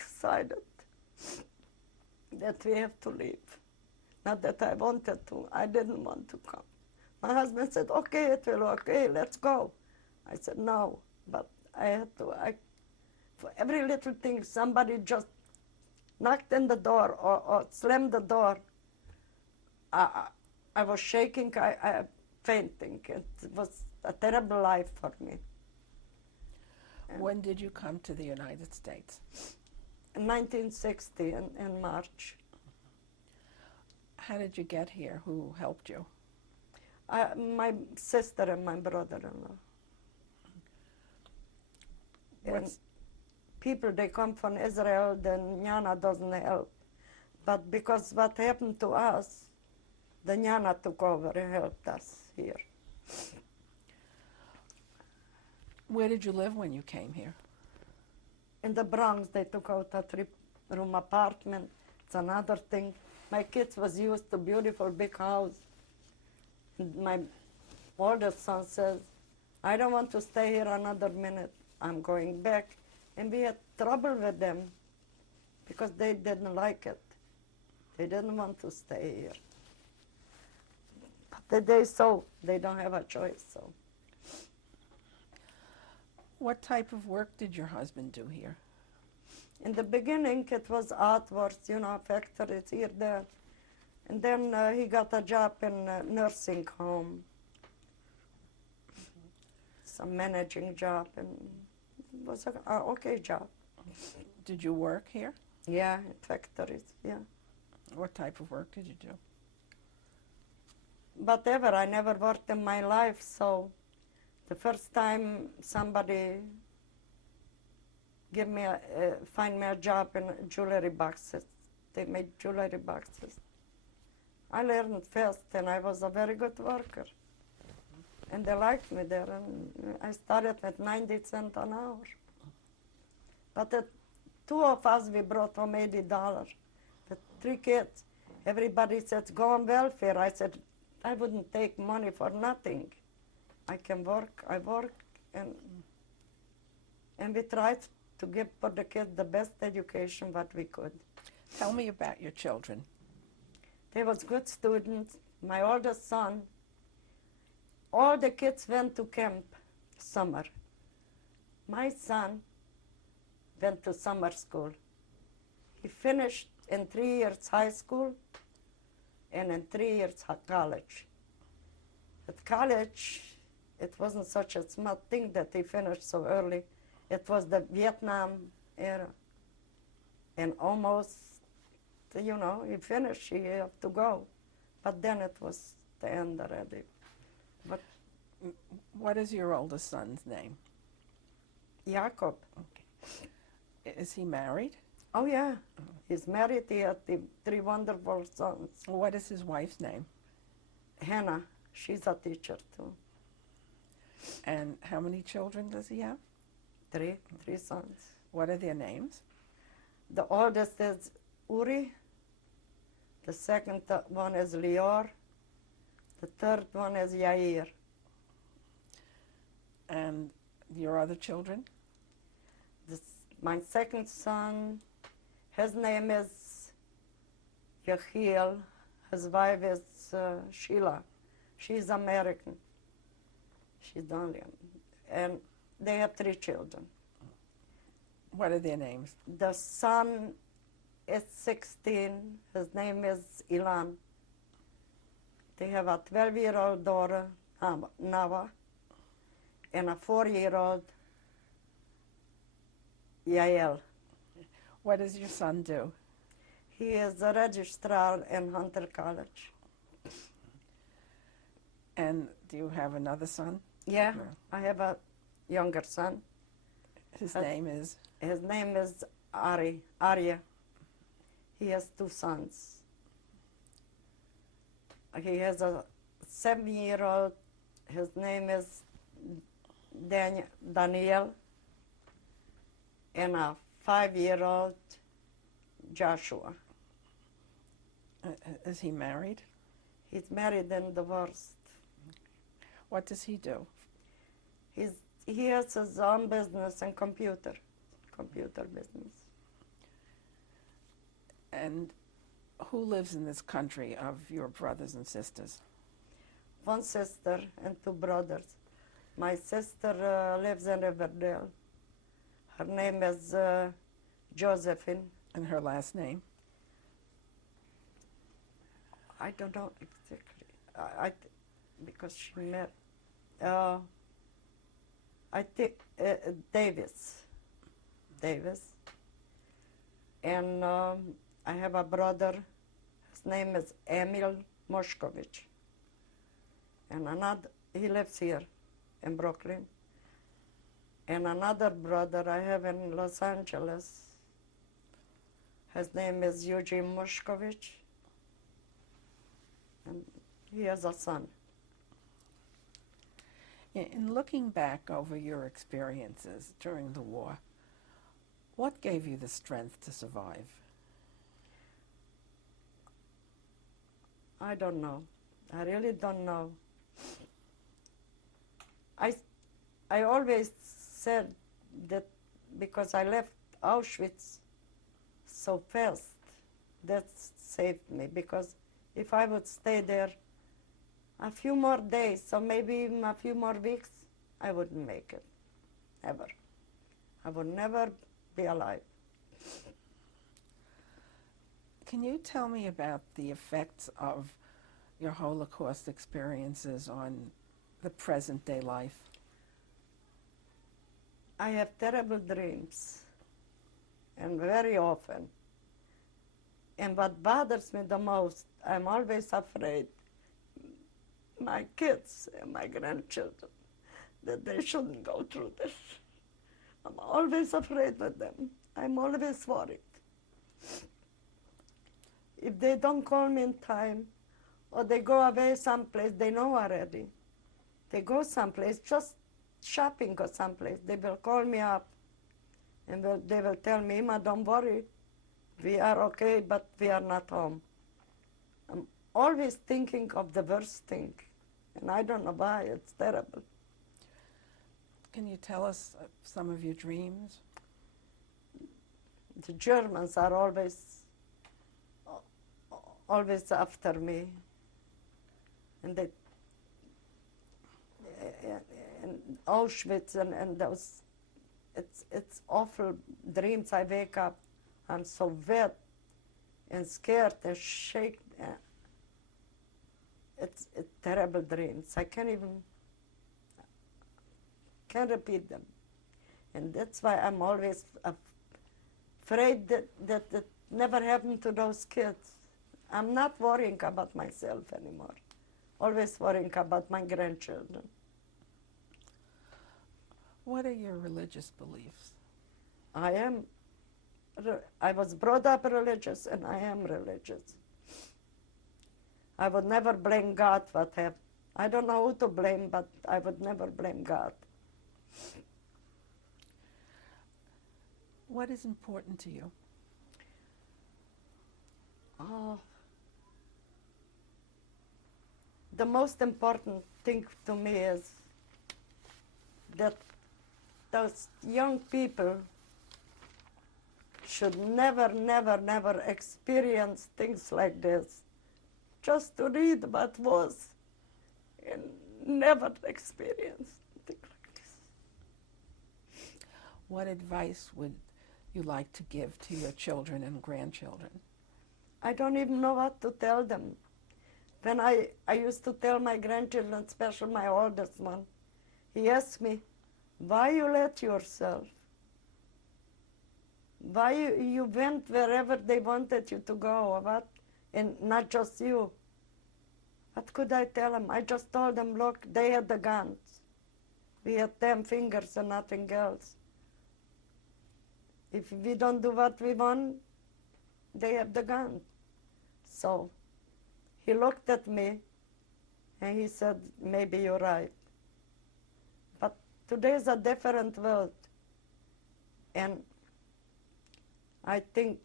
decided that we have to leave. Not that I wanted to. I didn't want to come. My husband said, okay, it will okay, let's go. I said, no, but I had to. For every little thing, somebody just knocked in the door or slammed the door. I was shaking, I fainting. It was a terrible life for me. When did you come to the United States? In 1960, in March. How did you get here? Who helped you? My sister and my brother-in-law. And people, they come from Israel, then Jana doesn't help. But because what happened to us, the Jana took over and helped us here. Where did you live when you came here? In the Bronx, they took out a three-room apartment. It's another thing. My kids was used to beautiful big house. My oldest son says, I don't want to stay here another minute. I'm going back. And we had trouble with them because they didn't like it. They didn't want to stay here. But they saw they don't have a choice, so. What type of work did your husband do here? In the beginning, it was artworks, factories here, there. And then he got a job in a nursing home, some managing job, and it was an okay job. Did you work here? Yeah, in factories, yeah. What type of work did you do? Whatever, I never worked in my life, so the first time somebody find me a job in jewelry boxes. They made jewelry boxes. I learned fast, and I was a very good worker. And they liked me there, and I started at 90 cents an hour. But the two of us, we brought home $80. The three kids, everybody said, go on welfare. I said, I wouldn't take money for nothing. I can work, I work, and we tried to give for the kids the best education what we could. Tell me about your children. They was good students. My oldest son, all the kids went to camp summer. My son went to summer school. He finished in 3 years high school and in 3 years college. At college, it wasn't such a smart thing that he finished so early. It was the Vietnam era. And almost, he finished, he had to go. But then it was the end already. But what is your oldest son's name? Jacob. Okay. Is he married? Oh, yeah. He's married. He had 3 wonderful sons. What is his wife's name? Hannah. She's a teacher, too. And how many children does he have? 3 sons. What are their names? The oldest is Uri. The second one is Lior. The third one is Yair. And your other children? My second son, his name is Yechiel. His wife is Sheila. She's American. She's the only one. And they have 3 children. What are their names? The son is 16. His name is Ilan. They have a 12-year-old daughter, Nava, and a 4-year-old, Yael. What does your son do? He is a registrar in Hunter College. And do you have another son? Yeah, No. I have a younger son. His name is? His name is Arya. He has 2 sons. He has a 7-year-old. His name is Daniel. And a 5-year-old, Joshua. Is he married? He's married and divorced. What does he do? He has his own business and computer business. And who lives in this country of your brothers and sisters? One sister and two brothers. My sister lives in Riverdale. Her name is Josephine. And her last name? I don't know exactly. Because she met. I think Davis. Davis. And I have a brother. His name is Emil Moshkovich. And he lives here in Brooklyn. And another brother I have in Los Angeles. His name is Eugene Moshkovich. And he has a son. In looking back over your experiences during the war, what gave you the strength to survive? I don't know. I really don't know. I always said that because I left Auschwitz so fast, that saved me. Because if I would stay there a few more days, or maybe even a few more weeks, I wouldn't make it, ever. I would never be alive. Can you tell me about the effects of your Holocaust experiences on the present-day life? I have terrible dreams, and very often. And what bothers me the most, I'm always afraid my kids and my grandchildren, that they shouldn't go through this. I'm always afraid with them. I'm always worried. If they don't call me in time, or they go away someplace, they know already. They go someplace, just shopping or someplace, they will call me up and they will tell me, "Ima, don't worry, we are okay, but we are not home." I'm always thinking of the worst thing, and I don't know why. It's terrible. Can you tell us some of your dreams? The Germans are always after me, and they and Auschwitz and those, it's awful dreams. I wake up, I'm so wet and scared and shaken. It's terrible dreams. I can't repeat them, and that's why I'm always afraid that it never happened to those kids. I'm not worrying about myself anymore. Always worrying about my grandchildren. What are your religious beliefs? I was brought up religious, and I am religious. I would never blame God what happened. I don't know who to blame, but I would never blame God. What is important to you? The most important thing to me is that those young people should never, never, never experience things like this. Just to read what was and never experience things like this. What advice would you like to give to your children and grandchildren? I don't even know what to tell them. When I used to tell my grandchildren, especially my oldest one, he asked me, "Why you let yourself? Why you went wherever they wanted you to go, or what? And not just you." What could I tell them? I just told them, look, they had the guns. We had 10 fingers and nothing else. If we don't do what we want, they have the gun. So he looked at me and he said, maybe you're right. But today's a different world. And I think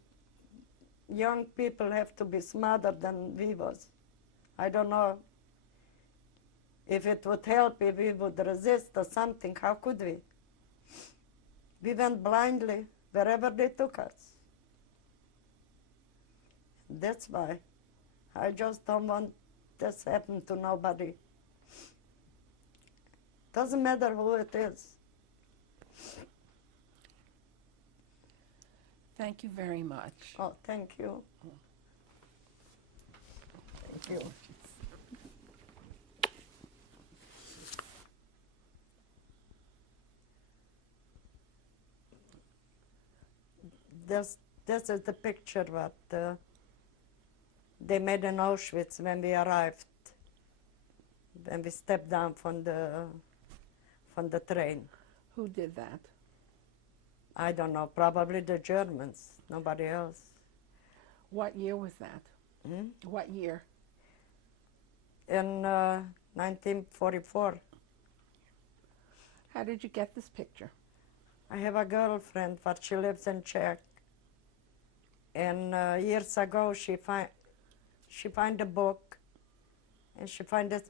young people have to be smarter than we was. I don't know if it would help if we would resist or something. How could we? We went blindly wherever they took us. That's why. I just don't want this happen to nobody. Doesn't matter who it is. Thank you very much. Oh, thank you. Thank you. This is the picture what they made in Auschwitz when we arrived, when we stepped down from the train. Who did that? I don't know, probably the Germans, nobody else. What year was that? Hmm? What year? In 1944. How did you get this picture? I have a girlfriend, but she lives in Czech. And years ago, she find a book, and she find this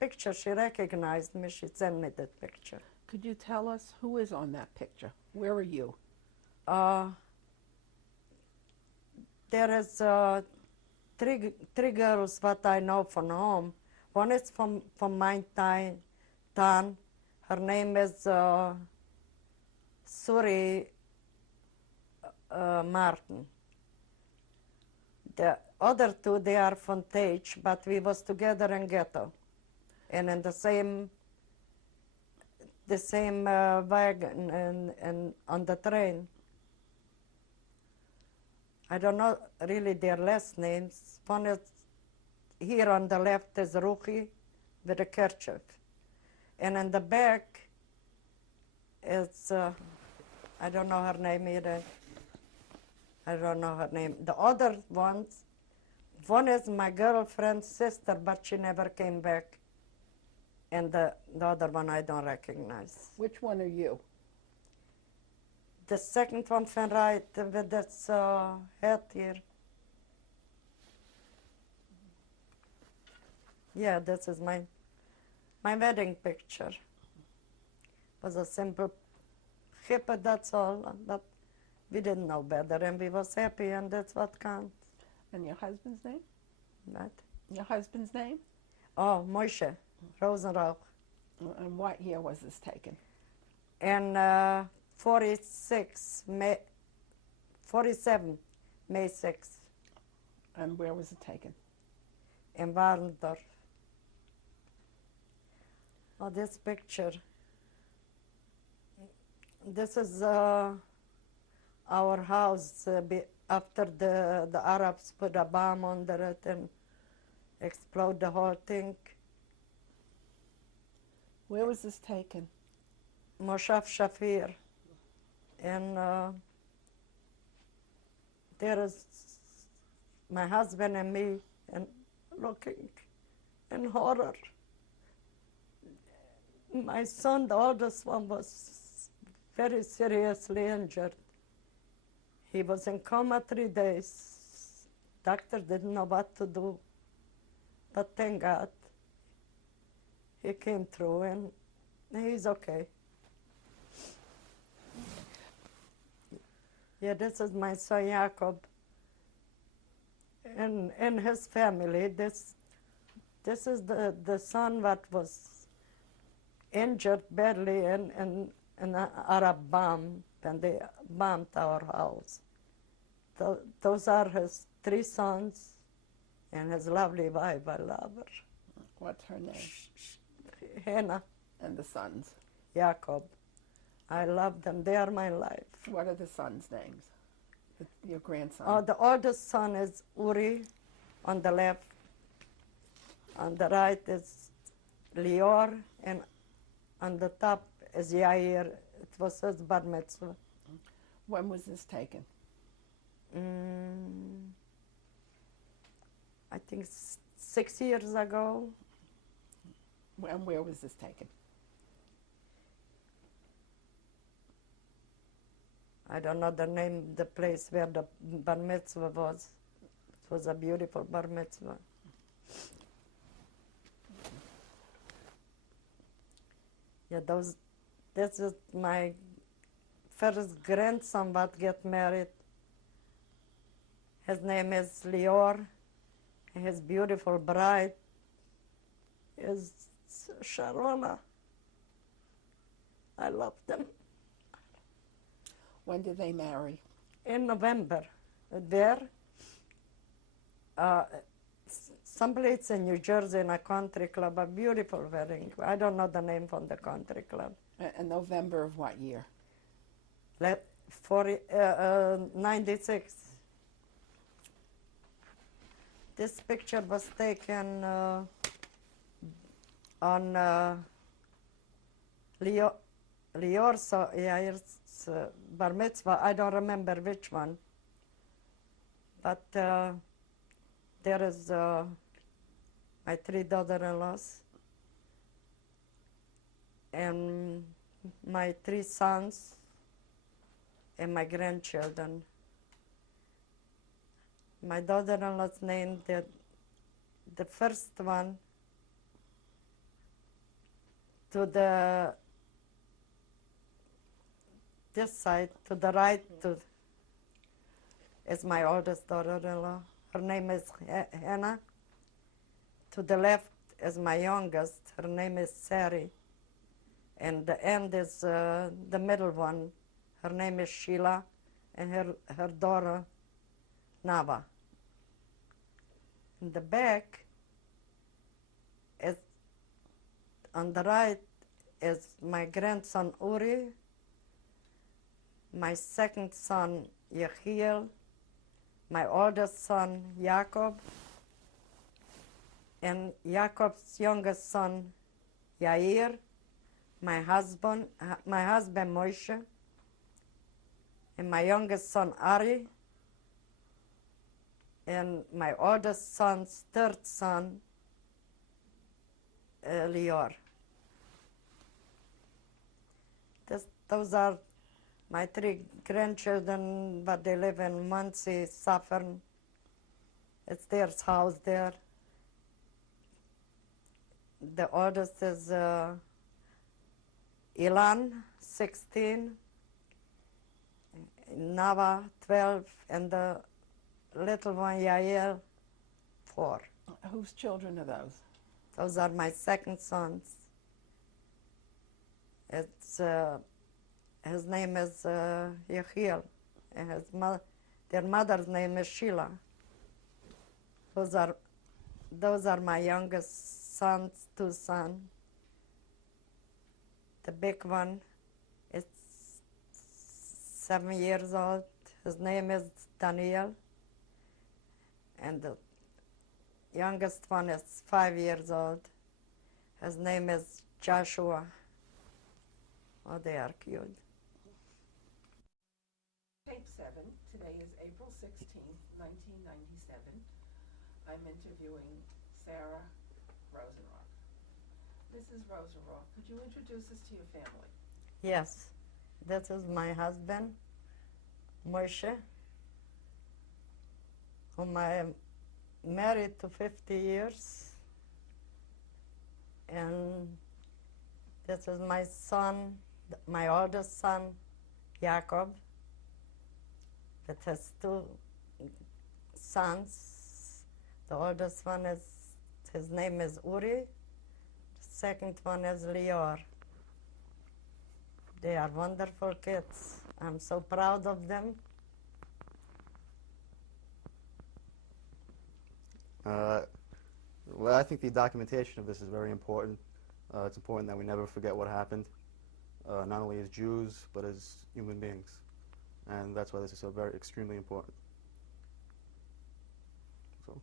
picture. She recognized me. She sent me that picture. Could you tell us who is on that picture? Where are you? There is three girls what I know from home. One is from my town. Her name is Suri Martin. The other two, they are from Tage, but we was together in ghetto, and in the same wagon and on the train. I don't know really their last names. One is here on the left is Ruchi with a kerchief, and in the back is I don't know her name either. I don't know her name. The other ones, one is my girlfriend's sister, but she never came back. And the other one I don't recognize. Which one are you? The second one from right with this hat here. Yeah, this is my wedding picture. Was a simple hippie, that's all. But we didn't know better, and we was happy, and that's what counts. And your husband's name? Right? Your husband's name? Oh, Moshe Rosenrauch. And what year was this taken? And 47, May 6th, And where was it taken? in Warendorf. Oh, this picture. This is our house after the Arabs put a bomb under it and explode the whole thing. Where was this taken? Moshav Shafir. And there is my husband and me and looking in horror. My son, the oldest one, was very seriously injured. He was in coma 3 days. Doctor didn't know what to do. But thank God, he came through and he's okay. Yeah, this is my son Jacob. And his family. This is the son that was injured badly in an Arab bomb when they bombed our house. Those are his 3 sons and his lovely wife. I love her. What's her name? Hannah, And the sons? Jacob. I love them. They are my life. What are the sons' names? Your grandson? Oh, the oldest son is Uri on the left. On the right is Lior, and on the top is Yair. It was his bar mitzvah. When was this taken? I think 6 years ago. And where was this taken? I don't know the name, the place where the bar mitzvah was. It was a beautiful bar mitzvah. Yeah, this is my first grandson that get married. His name is Lior. His beautiful bride is Sharona. I love them. When did they marry? In November, there, someplace in New Jersey in a country club, a beautiful wedding. I don't know the name from the country club. In November of what year? 96. This picture was taken on Lior's bar mitzvah. I don't remember which one. But there is my 3 daughter-in-laws and my 3 sons and my grandchildren. My daughter-in-law's name, the first one to this side, to the right, is my oldest daughter-in-law. Her name is Hannah. To the left is my youngest. Her name is Sara. And the end is the middle one. Her name is Sheila, and her daughter, Nava. In the back, is on the right is my grandson Uri, my second son Yechiel, my oldest son Jacob, and Jacob's youngest son Yair, my husband Moshe, and my youngest son Ari, and my oldest son's third son, Lior. Those are my 3 grandchildren, but they live in Muncie, Suffern. It's their house there. The oldest is Ilan, 16, Nava, 12, and the little one, Yael, 4. Whose children are those? Those are my second sons. It's his name is Yechiel, and their mother's name is Sheila. Those are my youngest sons, 2 sons. The big one is 7 years old. His name is Daniel. And the youngest one is 5 years old. His name is Joshua. Oh, they are cute. Tape 7. Today is April 16th, 1997. I'm interviewing Sara Rosenrauch. Mrs. Rosenrauch, could you introduce us to your family? Yes, this is my husband, Moshe, whom I am married to 50 years. And this is my son, my oldest son, Jacob, with his 2 sons. The oldest one his name is Uri. The second one is Lior. They are wonderful kids. I'm so proud of them. Well, I think the documentation of this is very important. It's important that we never forget what happened, not only as Jews, but as human beings. And that's why this is so very extremely important. So.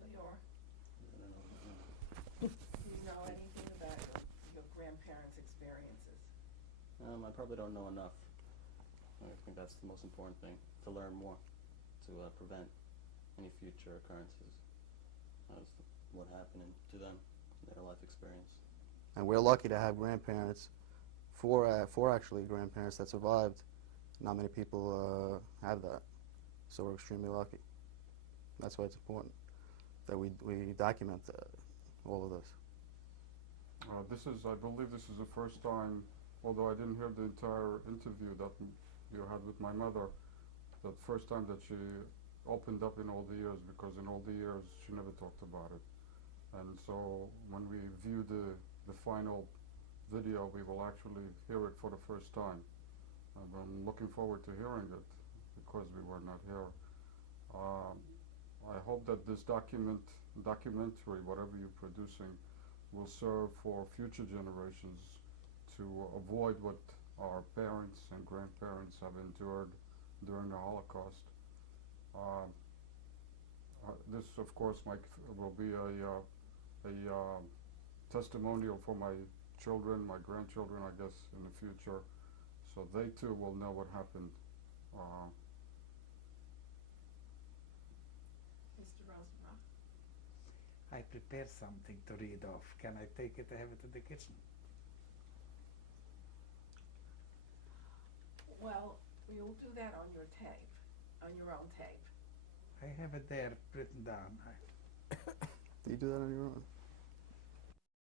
Lior, do you know anything about your grandparents' experiences? I probably don't know enough. I think that's the most important thing, to learn more, to prevent any future occurrences as what happened to them, their life experience. And we're lucky to have grandparents, four actually grandparents that survived. Not many people have that, so we're extremely lucky. That's why it's important that we document all of this. I believe this is the first time, although I didn't hear the entire interview that you had with my mother, the first time that she opened up in all the years, because in all the years she never talked about it. And so when we view the final video, we will actually hear it for the first time. And I'm looking forward to hearing it because we were not here. I hope that this documentary, whatever you're producing, will serve for future generations to avoid what our parents and grandparents have endured during the Holocaust. This, of course, will be a testimonial for my children, my grandchildren, I guess, in the future, so they too will know what happened. Mr. Rosenrauch? I prepared something to read off. Can I take it? I have it in the kitchen. Well, you'll do that on your tape, on your own tape. I have it there written down. Do you do that on your own?